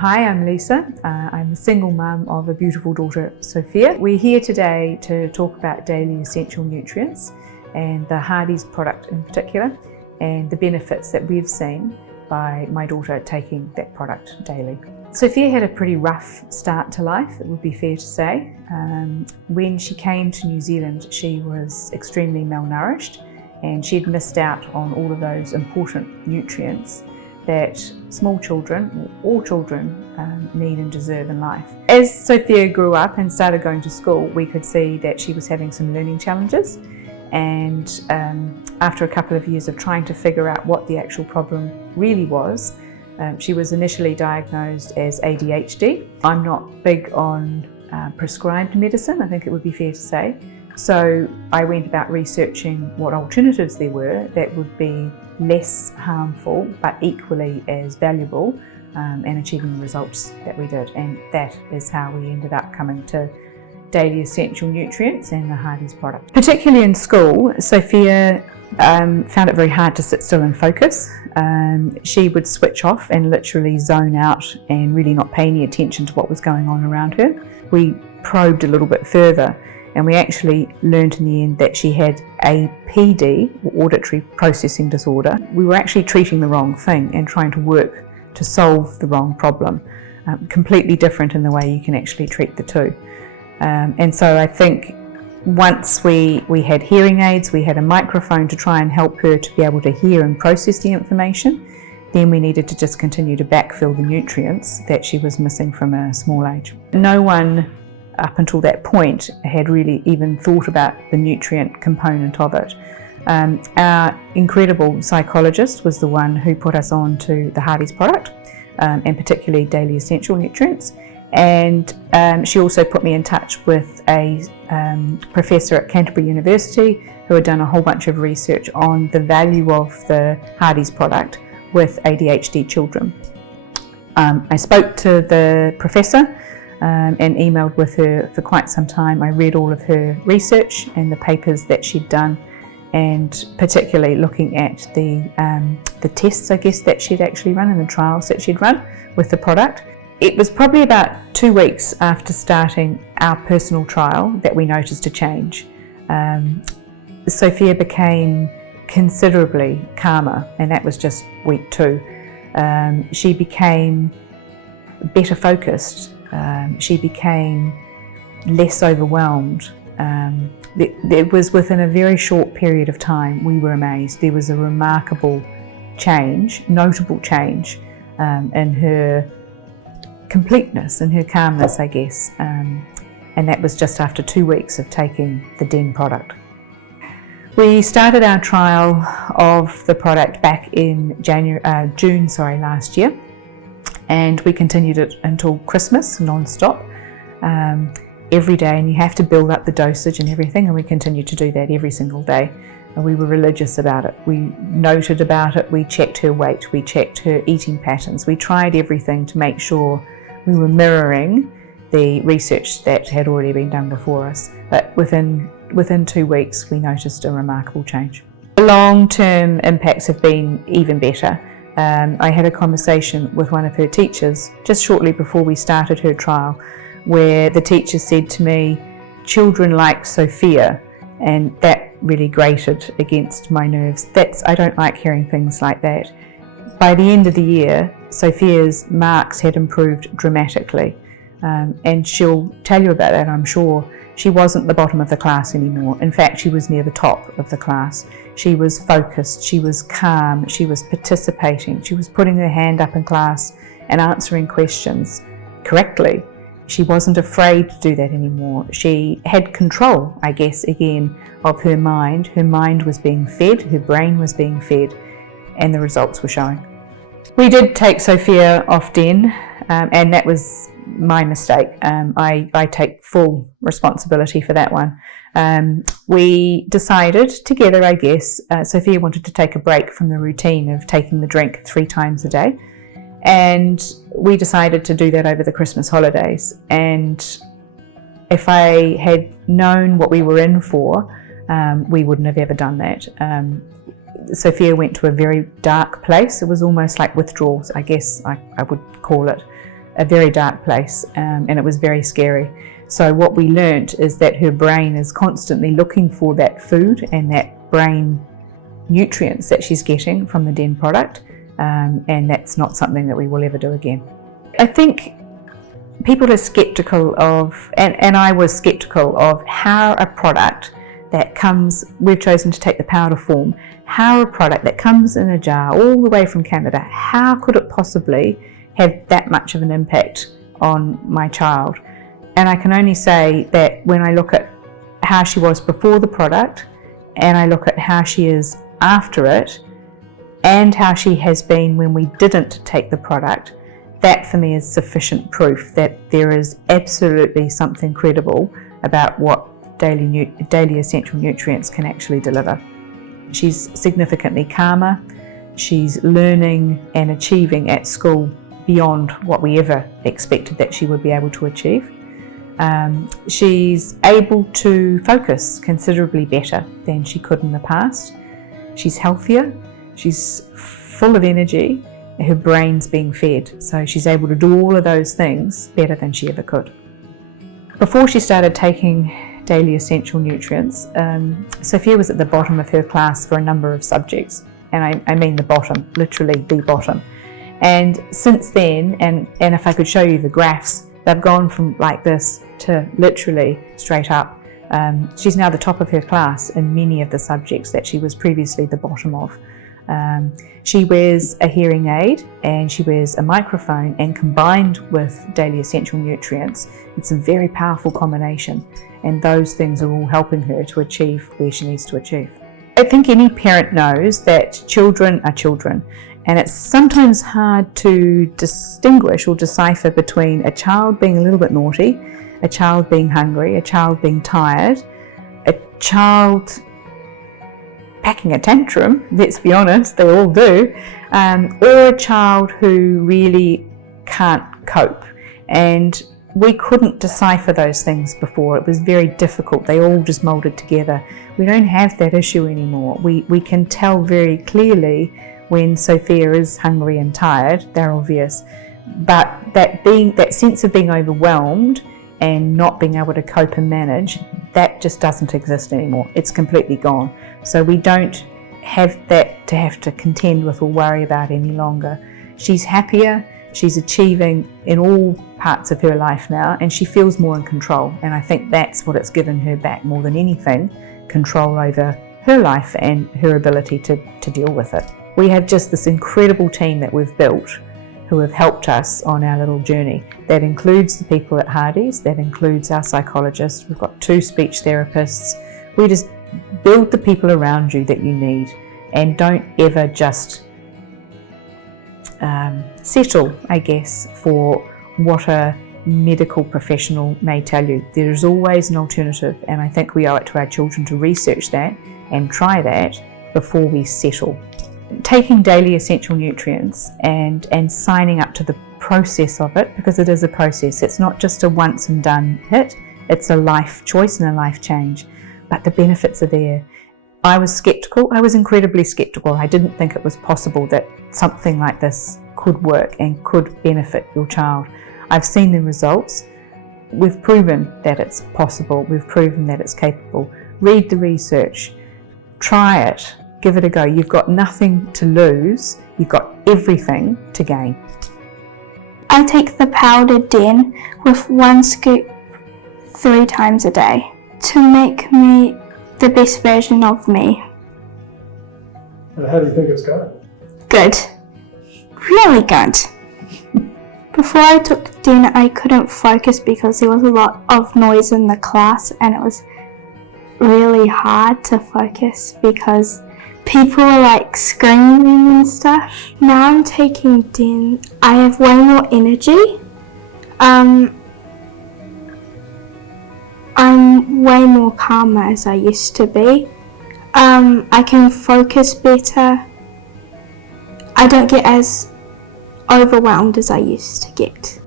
Hi, I'm Lisa. I'm a single mum of a beautiful daughter, Sophia. We're here today to talk about daily essential nutrients and the Hardy's product in particular, and the benefits that we've seen by my daughter taking that product daily. Sophia had a pretty rough start to life, it would be fair to say. When she came to New Zealand, she was extremely malnourished and she'd missed out on all of those important nutrients that small children, or all children, need and deserve in life. As Sophia grew up and started going to school, we could see that she was having some learning challenges, and after a couple of years of trying to figure out what the actual problem really was, she was initially diagnosed as ADHD. I'm not big on prescribed medicine, I think it would be fair to say. So I went about researching what alternatives there were that would be less harmful but equally as valuable and achieving the results that we did, and that is how we ended up coming to daily essential nutrients and the Hardy's product. Particularly in school, Sophia found it very hard to sit still and focus. She would switch off and literally zone out and really not pay any attention to what was going on around her. We probed a little bit further and we actually learned in the end that she had APD, or auditory processing disorder. We were actually treating the wrong thing and trying to work to solve the wrong problem. Completely different in the way you can actually treat the two. And so I think once we had hearing aids, we had a microphone to try and help her to be able to hear and process the information, then we needed to just continue to backfill the nutrients that she was missing from a small age. No one up until that point had really even thought about the nutrient component of it. Our incredible psychologist was the one who put us on to the Hardy's product, and particularly daily essential nutrients. And she also put me in touch with a professor at Canterbury University who had done a whole bunch of research on the value of the Hardy's product with ADHD children. I spoke to the professor and emailed with her for quite some time. I read all of her research and the papers that she'd done, and particularly looking at the tests, I guess, that she'd actually run and the trials that she'd run with the product. It was probably about 2 weeks after starting our personal trial that we noticed a change. Sophia became considerably calmer, and that was just week 2. She became better focused. She became less overwhelmed. It was within a very short period of time. We were amazed. There was a remarkable change, notable change in her completeness and her calmness, I guess. And that was just after 2 weeks of taking the DEN product. We started our trial of the product back in June last year. And we continued it until Christmas, non-stop, every day, and you have to build up the dosage and everything, and we continued to do that every single day. And we were religious about it. We noted about it, we checked her weight, we checked her eating patterns, we tried everything to make sure we were mirroring the research that had already been done before us. But within 2 weeks, we noticed a remarkable change. The long-term impacts have been even better. I had a conversation with one of her teachers just shortly before we started her trial, where the teacher said to me, "Children like Sophia," and that really grated against my nerves. I don't like hearing things like that. By the end of the year, Sophia's marks had improved dramatically, and she'll tell you about that, I'm sure. She wasn't the bottom of the class anymore. In fact, she was near the top of the class. She was focused, she was calm, she was participating, she was putting her hand up in class and answering questions correctly. She wasn't afraid to do that anymore. She had control, I guess, again, of her mind. Her mind was being fed, her brain was being fed, and the results were showing. We did take Sophia off DEN, and that was my mistake. I take full responsibility for that one. We decided together, I guess, Sophia wanted to take a break from the routine of taking the drink 3 times a day, and we decided to do that over the Christmas holidays. And if I had known what we were in for, we wouldn't have ever done that. Sophia went to a very dark place. It was almost like withdrawals, I guess I would call it. a very dark place, and it was very scary. So what we learnt is that her brain is constantly looking for that food and that brain nutrients that she's getting from the Den product, and that's not something that we will ever do again. I think people are sceptical of, and I was sceptical of, how a product that comes, we've chosen to take the powder form, how a product that comes in a jar all the way from Canada, how could it possibly have that much of an impact on my child? And I can only say that when I look at how she was before the product, and I look at how she is after it, and how she has been when we didn't take the product, that for me is sufficient proof that there is absolutely something credible about what daily essential nutrients can actually deliver. She's significantly calmer, she's learning and achieving at school beyond what we ever expected that she would be able to achieve. She's able to focus considerably better than she could in the past. She's healthier, she's full of energy, her brain's being fed, so she's able to do all of those things better than she ever could. Before she started taking daily essential nutrients, Sophia was at the bottom of her class for a number of subjects, and I mean the bottom, literally the bottom. And since then, and if I could show you the graphs, they've gone from like this to literally straight up. She's now the top of her class in many of the subjects that she was previously the bottom of. She wears a hearing aid and she wears a microphone, and combined with daily essential nutrients, it's a very powerful combination, and those things are all helping her to achieve where she needs to achieve. I think any parent knows that children are children, and it's sometimes hard to distinguish or decipher between a child being a little bit naughty, a child being hungry, a child being tired, a child packing a tantrum, let's be honest, they all do, or a child who really can't cope. And we couldn't decipher those things before. It was very difficult. They all just moulded together. We don't have that issue anymore. We can tell very clearly when Sophia is hungry and tired. They're obvious. But that sense of being overwhelmed and not being able to cope and manage, that just doesn't exist anymore. It's completely gone. So we don't have that to have to contend with or worry about any longer. She's happier, she's achieving in all parts of her life now, and she feels more in control. And I think that's what it's given her back more than anything, control over her life and her ability to deal with it. We have just this incredible team that we've built who have helped us on our little journey. That includes the people at Hardy's, that includes our psychologists, we've got 2 speech therapists. We just build the people around you that you need, and don't ever just settle, I guess, for what a medical professional may tell you. There is always an alternative, and I think we owe it to our children to research that and try that before we settle. Taking daily essential nutrients and signing up to the process of it, because it is a process. It's not just a once and done hit, it's a life choice and a life change. But the benefits are there. I was sceptical, I was incredibly sceptical. I didn't think it was possible that something like this could work and could benefit your child. I've seen the results. We've proven that it's possible, we've proven that it's capable. Read the research, try it, give it a go. You've got nothing to lose, you've got everything to gain. I take the powdered Den with 1 scoop 3 times a day to make me the best version of me. And how do you think it's going? Good. Really good. Before I took Den, I couldn't focus because there was a lot of noise in the class, and it was really hard to focus because people were like screaming and stuff. Now I'm taking Den, I have way more energy. I'm way more calmer as I used to be. I can focus better. I don't get as overwhelmed as I used to get.